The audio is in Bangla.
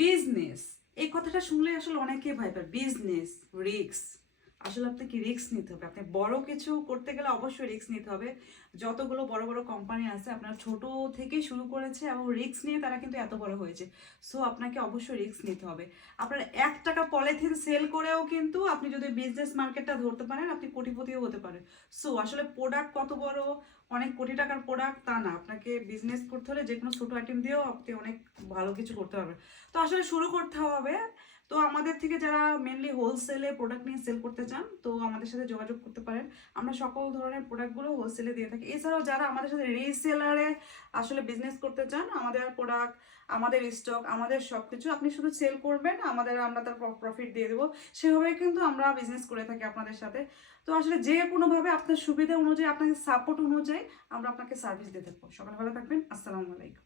বিজনেস, এই কথাটা শুনলে আসলে অনেকেই ভয় পায়। বিজনেস রিস্ক, আসলে আপনাকে রিস্ক নিতে হবে। আপনি বড় কিছু করতে গেলে অবশ্যই রিস্ক নিতে হবে। যতগুলো বড় বড় কোম্পানি আছে আপনার ছোট থেকেই শুরু করেছে এবং রিস্ক নিয়ে তারা কিন্তু এত বড় হয়েছে। সো আপনাকে অবশ্যই রিস্ক নিতে হবে। আপনার 1 টাকা পলিথিন সেল করেও কিন্তু আপনি যদি বিজনেস মার্কেটটা ধরতে পারেন আপনি কোটিপতিও হতে পারেন। সো আসলে প্রোডাক্ট কত বড়, অনেক কোটি টাকার প্রোডাক্ট তা না, আপনাকে বিজনেস করতে হলে যে কোনো ছোট আইটেম দিয়েও আপনি অনেক ভালো কিছু করতে পারবেন। তো আসলে শুরু করতে হবে। তো আমাদের থেকে যারা মেনলি হোলসেলে প্রোডাক্ট নিয়ে সেল করতে চান তো আমাদের সাথে যোগাযোগ করতে পারেন। আমরা সকল ধরনের প্রোডাক্টগুলো হোলসেলে দিয়ে থাকি। এছাড়াও যারা আমাদের সাথে রিসেলারে আসলে বিজনেস করতে চান, আমাদের প্রোডাক্ট, আমাদের স্টক, আমাদের সব কিছু আপনি শুধু সেল করবেন, আমরা তার প্রফিট দিয়ে দেবো। সেভাবে কিন্তু আমরা বিজনেস করে থাকি আপনাদের সাথে। তো আসলে যে কোনোভাবে আপনার সুবিধা অনুযায়ী, আপনাকে সাপোর্ট অনুযায়ী আমরা আপনাকে সার্ভিস দিয়ে থাকবো। সকালে ভালো থাকবেন। আসসালামু আলাইকুম।